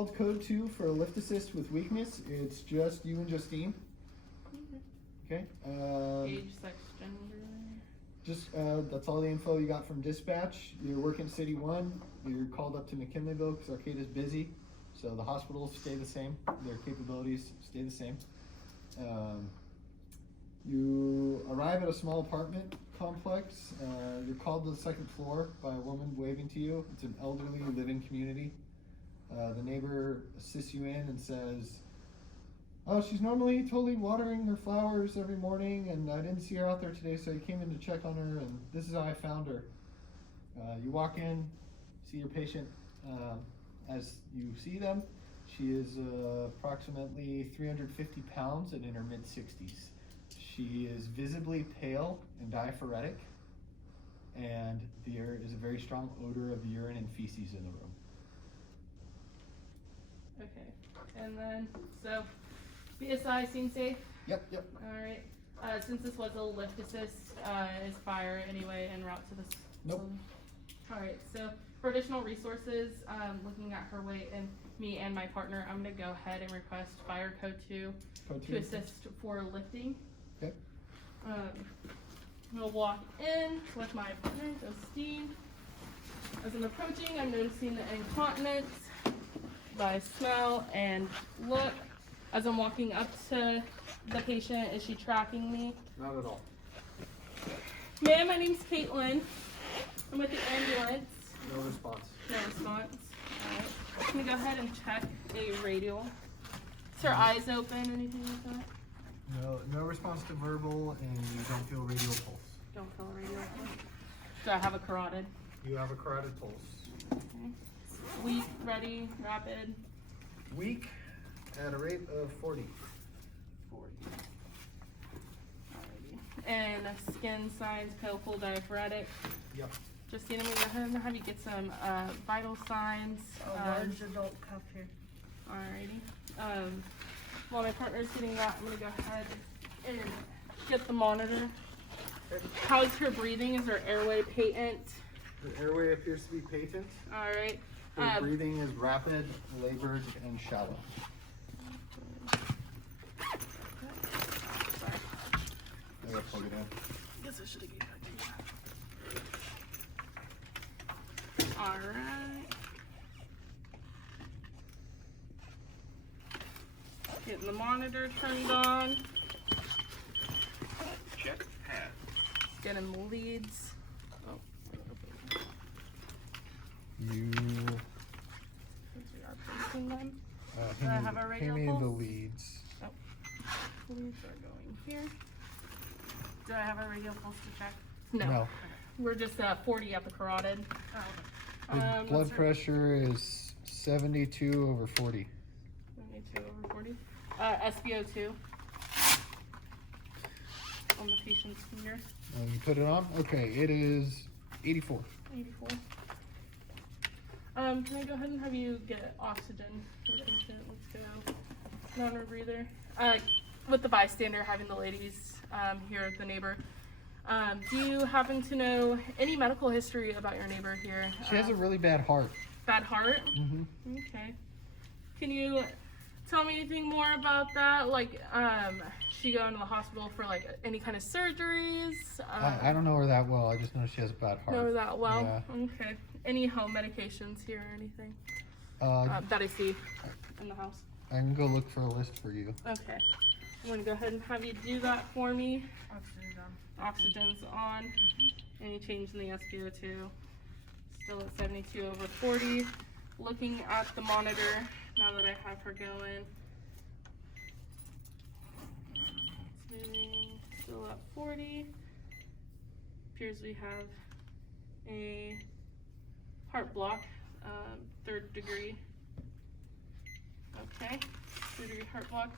called code 2 for a lift assist with weakness. It's just you and Justine. Okay. Age, sex, gender. Just that's all the info you got from dispatch. You're working City 1. You're called up to McKinleyville because Arcata's busy. So the hospitals stay the same. Their capabilities stay the same. You arrive at a small apartment complex. You're called to the second floor by a woman waving to you. It's an elderly living community. The neighbor assists you in and says, "Oh, she's normally totally watering her flowers every morning, and I didn't see her out there today, so I came in to check on her, and this is how I found her." You walk in, see your patient. As you see them, she is approximately 350 pounds and in her mid-60s. She is visibly pale and diaphoretic, and there is a very strong odor of urine and feces in the room. Okay, and then, so, BSI seems safe? Yep. Alright, since this was a lift assist, is fire anyway en route to this? Nope. Alright, so for additional resources, looking at her weight and me and my partner, I'm gonna go ahead and request fire code 2 to assist for lifting. Okay. We'll walk in with my partner, Justine. As I'm approaching, I'm noticing the incontinence by smell and look. As I'm walking up to the patient, is she tracking me? Not at all. Ma'am, my name's Kaitlyn. I'm with the ambulance. No response. No response. Alright. I'm gonna go ahead and check a radial. Is her eyes open, anything like that? No response to verbal, and you don't feel radial pulse. Don't feel a radial pulse. Do I have a carotid? You have a carotid pulse. Okay. Weak, ready, rapid? Weak at a rate of 40. 40. Alrighty. And skin signs, pale, full, diaphoretic? Yep. Justine, I'm gonna go ahead and have you get some vital signs. Large adult cuff here. Alrighty. While my partner's getting that, I'm gonna go ahead and get the monitor. How's her breathing? Is her airway patent? The airway appears to be patent. Alright. Her breathing is rapid, labored, and shallow. Sorry. I gotta plug it in. I guess I should have gave that to you. Alright. Getting the monitor turned on. Check pad. Getting the leads. Oh. You Since we are placing them. Do I have a hand radial me pulse? the leads. Leads are going here. Do I have a radial pulse to check? No. We're just 40 at the carotid. The blood what's her- pressure is 72 over 40. 72 over 40. SpO2 on the patient's finger. You put it on? Okay, it is 84. 84. Can I go ahead and have you get oxygen for the patient? Let's go. Non-rebreather. With the bystander, having the ladies here, the neighbor. Do you happen to know any medical history about your neighbor here? She has a really bad heart. Bad heart? Mm-hmm. Okay. Can you tell me anything more about that? Like, she going to the hospital for like any kind of surgeries? I don't know her that well. I just know she has a bad heart. Know that well? Yeah. Okay. Any home medications here or anything that I see in the house? I can go look for a list for you. Okay. I'm going to go ahead and have you do that for me. Oxygen's on. Oxygen's on. Any change in the SpO2? Still at 72 over 40. Looking at the monitor now that I have her going. It's moving. Still at 40. Appears we have a heart block, 3rd degree. Okay, 3rd degree heart block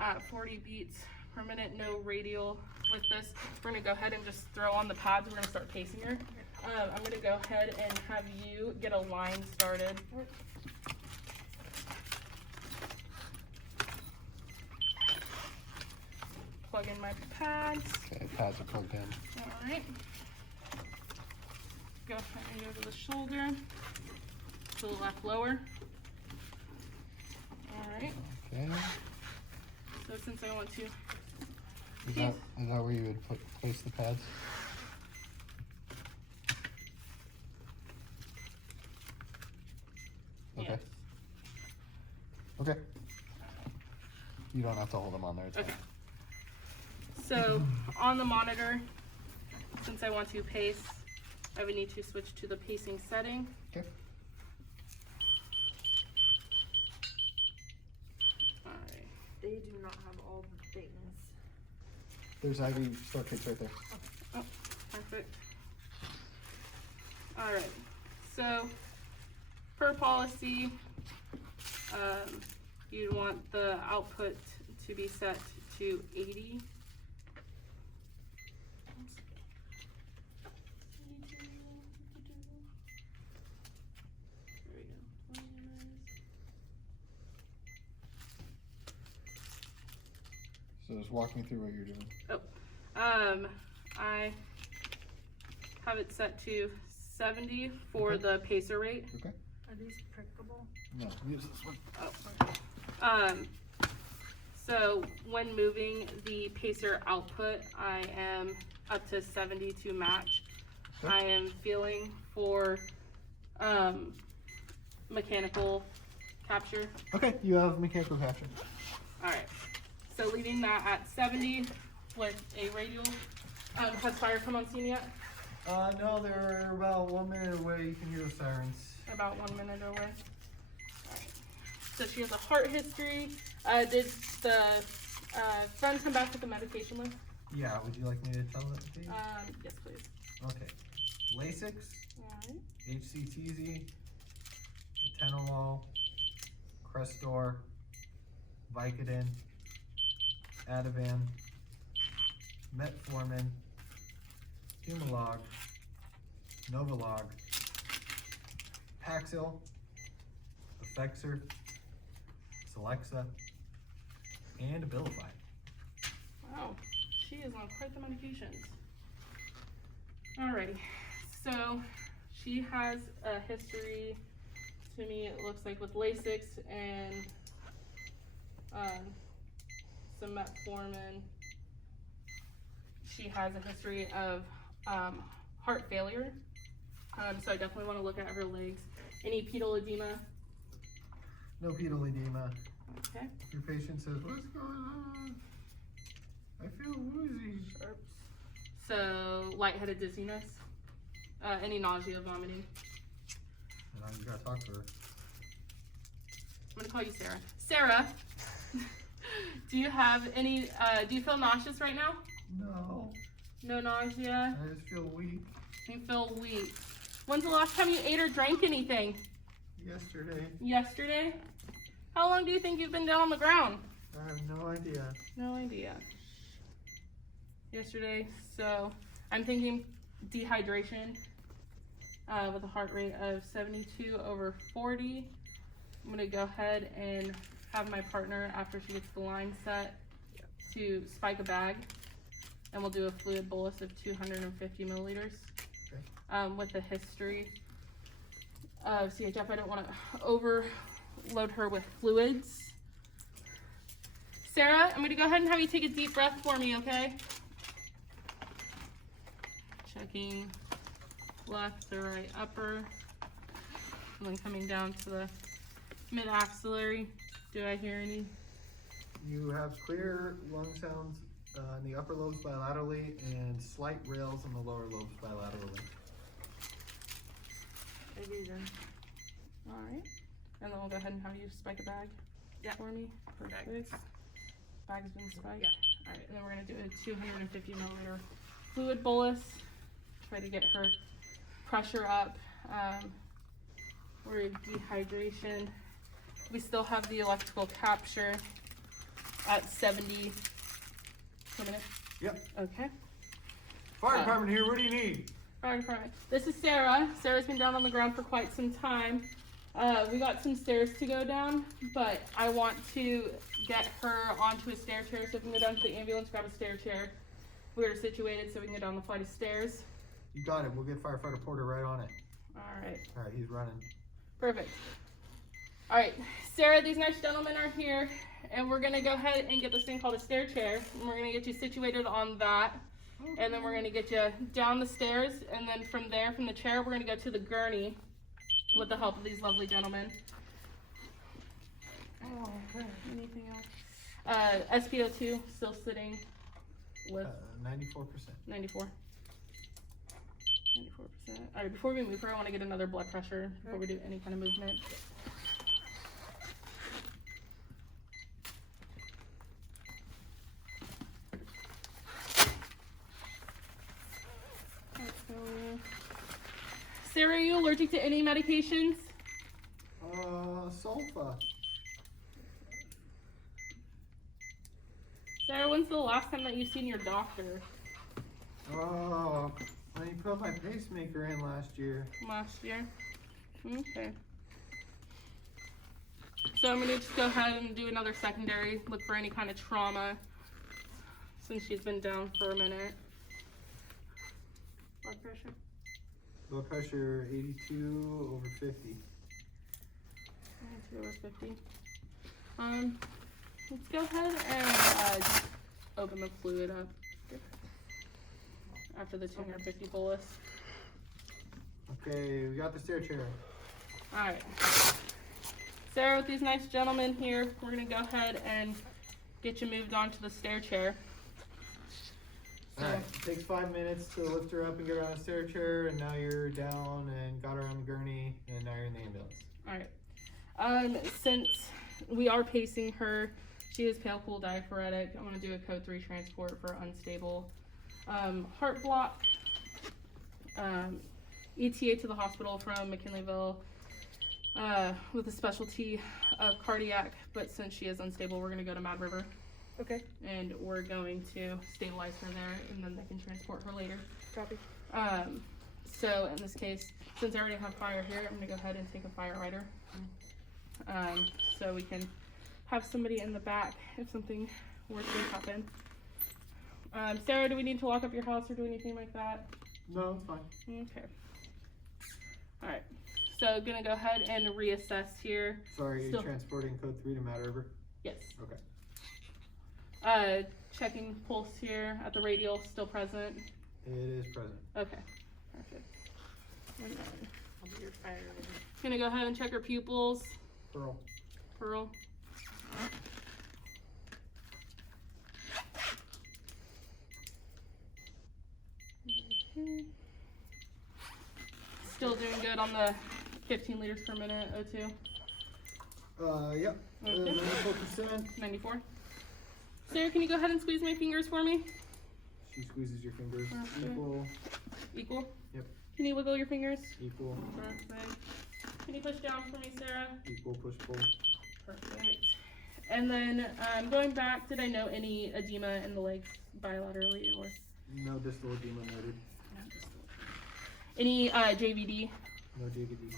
at 40 beats per minute, no radial. With this, we're gonna go ahead and just throw on the pads. We're gonna start pacing her. I'm gonna go ahead and have you get a line started. Plug in my pads. Okay, pads are plugged in. All right. Go ahead and go to the shoulder, to the left lower. since I want to. Is that where you would place the pads? Okay. Yes. Okay. You don't have to hold them on there. It's Okay. So on the monitor, since I want to pace, I would need to switch to the pacing setting. Okay. Alright. They do not have all the statements. There's IV start kits right there. Oh, perfect. Alright. So per policy, you'd want the output to be set to 80. There we go. So just walk me through what you're doing. I have it set to 70 for Okay. the pacer rate. Okay. Are these prickable? No, use this one. So when moving the pacer output, I am up to 70 to match. Okay. I am feeling for mechanical capture. Okay, you have mechanical capture. Alright, so leaving that at 70 with a radial. Has fire come on scene yet? No, they're about 1 minute away. You can hear the sirens. About 1 minute away. Alright. So she has a heart history. Did the friend come back with the medication list? Yeah, would you like me to tell that to you? Yes, please. Okay. Lasix, Alright. HCTZ, atenolol, Crestor, Vicodin, Ativan, Metformin, Humalog, Novolog, Paxil, Effexor, Celexa, and Abilify. Wow, she is on quite the medications. Alrighty, so she has a history, to me it looks like, with Lasix and some metformin. She has a history of heart failure, so I definitely want to look at her legs. Any pedal edema? No pedal edema. Okay. Your patient says, "What's going on? I feel woozy." Sharps. So lightheaded dizziness. Any nausea, vomiting. Now you gotta talk to her. I'm gonna call you Sarah. Sarah, do you have any? Do you feel nauseous right now? No, No nausea. I just feel weak. You feel weak. When's the last time you ate or drank anything? Yesterday, Yesterday. How long do you think you've been down on the ground? I have no idea. No idea. Yesterday. So I'm thinking dehydration with a heart rate of 72 over 40. I'm gonna go ahead and have my partner, after she gets the line set, to spike a bag, and we'll do a fluid bolus of 250 milliliters. Okay. With a history of CHF, I don't want to overload her with fluids. Sarah, I'm gonna go ahead and have you take a deep breath for me, okay? Checking left to right upper, and then coming down to the mid-axillary. Do I hear any? You have clear lung sounds in the upper lobes bilaterally and slight rails in the lower lobes bilaterally. Maybe then. All right. And then we'll go ahead and have you spike a bag for me. Perfect. Bag's been spiked. Yeah. All right, and then we're gonna do a 250 milliliter fluid bolus. Try to get her pressure up. We're in dehydration. We still have the electrical capture at 70 per minute. Yep. Okay. Fire department here, what do you need? Fire department. This is Sarah. Sarah's been down on the ground for quite some time. We got some stairs to go down, but I want to get her onto a stair chair so we can go down to the ambulance, grab a stair chair. We're situated so we can go down the flight of stairs. You got it. We'll get firefighter Porter right on it. All right. All right, he's running. Perfect. All right, Sarah, these nice gentlemen are here, and we're gonna go ahead and get this thing called a stair chair, and we're gonna get you situated on that, and then we're gonna get you down the stairs, and then from there, from the chair, we're gonna go to the gurney with the help of these lovely gentlemen. Oh, okay. Anything else? SpO2 still sitting with 94%. 94. 94%. All right, before we move her, I want to get another blood pressure before we do any kind of movement. Sarah, are you allergic to any medications? Sulfa. Sarah, when's the last time that you've seen your doctor? Oh, when you put my pacemaker in last year. Last year? Okay. So I'm gonna just go ahead and do another secondary, look for any kind of trauma since she's been down for a minute. Blood pressure? Blood pressure 82 over 50. 2 over 50. Let's go ahead and just open the fluid up after the 250 bolus. Okay, we got the stair chair. Alright. Sarah, with these nice gentlemen here, we're going to go ahead and get you moved on to the stair chair. Alright, it takes 5 minutes to lift her up and get her on a stair chair, and now you're down and got her on the gurney, and now you're in the ambulance. Alright. Since we are pacing her, she is pale, cool, diaphoretic. I want to do a code 3 transport for unstable heart block. ETA to the hospital from McKinleyville with a specialty of cardiac, but since she is unstable, we're going to go to Mad River. Okay. And we're going to stabilize her there, and then they can transport her later. Copy. So in this case, since I already have fire here, I'm going to go ahead and take a fire rider. So we can have somebody in the back if something were to happen. Sarah, do we need to lock up your house or do anything like that? No, it's fine. Okay. Alright. So gonna go ahead and reassess here. Sorry, Still- you're transporting code 3 to Mad River? Yes. Okay. Checking pulse here at the radial, still present. It is present. Okay. Perfect. And then I'll be your fire ready. gonna go ahead and check her pupils. Pearl. Pearl. Okay. Still doing good on the 15 liters per minute O2. Yep. Okay. Medical consent. 94. Sarah, can you go ahead and squeeze my fingers for me? She squeezes your fingers. Okay. Equal. Equal? Yep. Can you wiggle your fingers? Equal. Perfect. Can you push down for me, Sarah? Equal. Push pull. Perfect. And then going back, did I note any edema in the legs bilaterally or No distal edema noted. not distal? Any JVD? No JVD.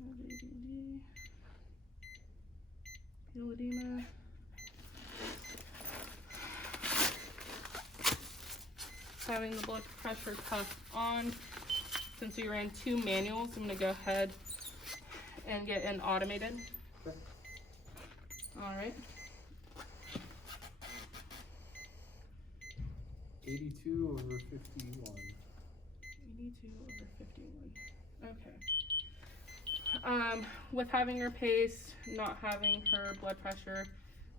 No JVD. No edema. Having the blood pressure cuff on. Since we ran 2 manuals, I'm going to go ahead and get an automated. Okay. All right. 82 over 51. 82 over 51. Okay. With having her pace, not having her blood pressure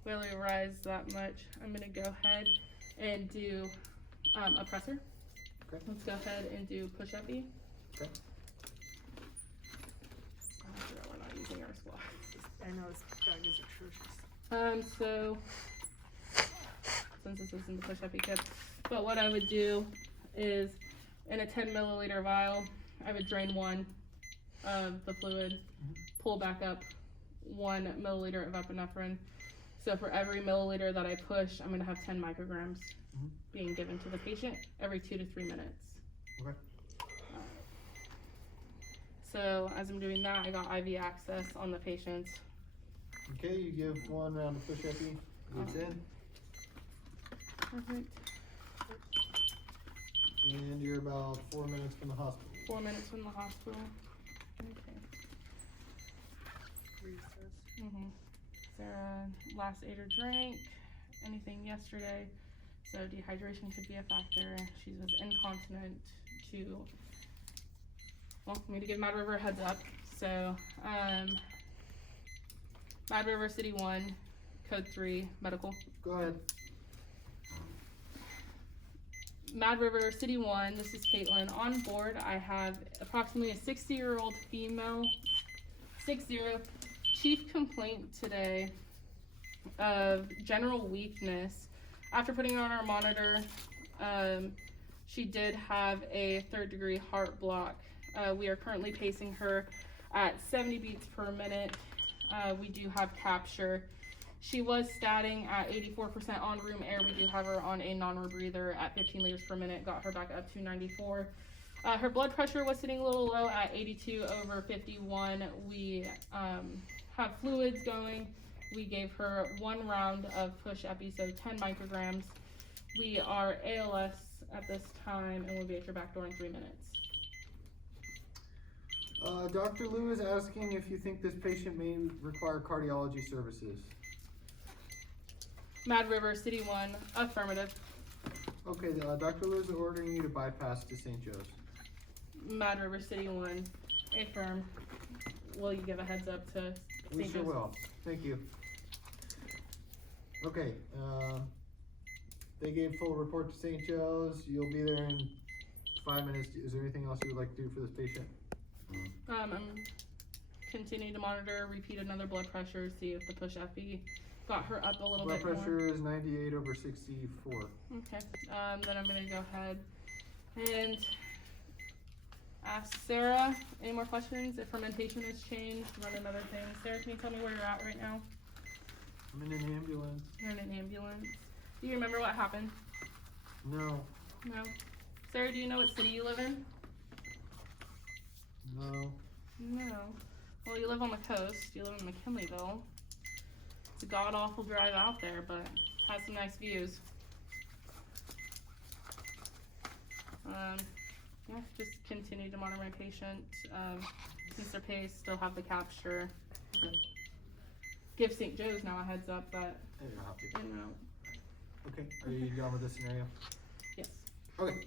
really rise that much, I'm going to go ahead and do a presser. Okay. Let's go ahead and do push-up E. Okay. We're not using our squats. I know this bag is atrocious. So since this isn't the push-up E kit, but what I would do is in a 10 milliliter vial, I would drain 1 of the fluid, pull back up 1 milliliter of epinephrine. So for every milliliter that I push, I'm going to have 10 micrograms being given to the patient every 2 to 3 minutes. Okay. So as I'm doing that, I got IV access on the patients. Okay, you give 1 round of push up E. It's in. Perfect. And you're about 4 minutes from the hospital. 4 minutes from the hospital. Okay. Sarah last ate or drank anything yesterday, so dehydration could be a factor. She was incontinent to, well, me to give Mad River a heads up. So, Mad River City 1, Code 3, medical. Go ahead. Mad River City 1, this is Kaitlyn. On board, I have approximately a 60-year-old female, 60, chief complaint today of general weakness. After putting her on our monitor, she did have a 3rd-degree heart block. We are currently pacing her at 70 beats per minute. We do have capture. She was statting at 84% on room air. We do have her on a non-rebreather at 15 liters per minute, got her back up to 94. Her blood pressure was sitting a little low at 82/51. We have fluids going. We gave her 1 round of push epi, so 10 micrograms. We are ALS at this time, and we'll be at your back door in 3 minutes. Dr. Lou is asking if you think this patient may require cardiology services. Mad River, City 1, affirmative. Okay, Dr. Lou is ordering you to bypass to St. Joe's. Mad River, City 1, affirm. Will you give a heads up to We St. sure Joe's? will. Thank you. Okay, they gave full report to St. Joe's. You'll be there in 5 minutes. Is there anything else you would like to do for this patient? I'm continuing to monitor, repeat another blood pressure, see if the push epi got her up a little Blood bit more. pressure is 98/64. Okay, then I'm gonna go ahead and ask Sarah any more questions. If fermentation has changed, run another thing. Sarah, can you tell me where you're at right now? I'm in an ambulance. You're in an ambulance. Do you remember what happened? No. No. Sarah, do you know what city you live in? No. No. Well, you live on the coast. You live in McKinleyville. It's a god-awful drive out there, but has some nice views. Yeah, just continue to monitor my patient. Since their pace, still have the capture. Give St. Joe's now a heads up, but You don't have to. you know, Okay, are you done with this scenario? yes. Okay.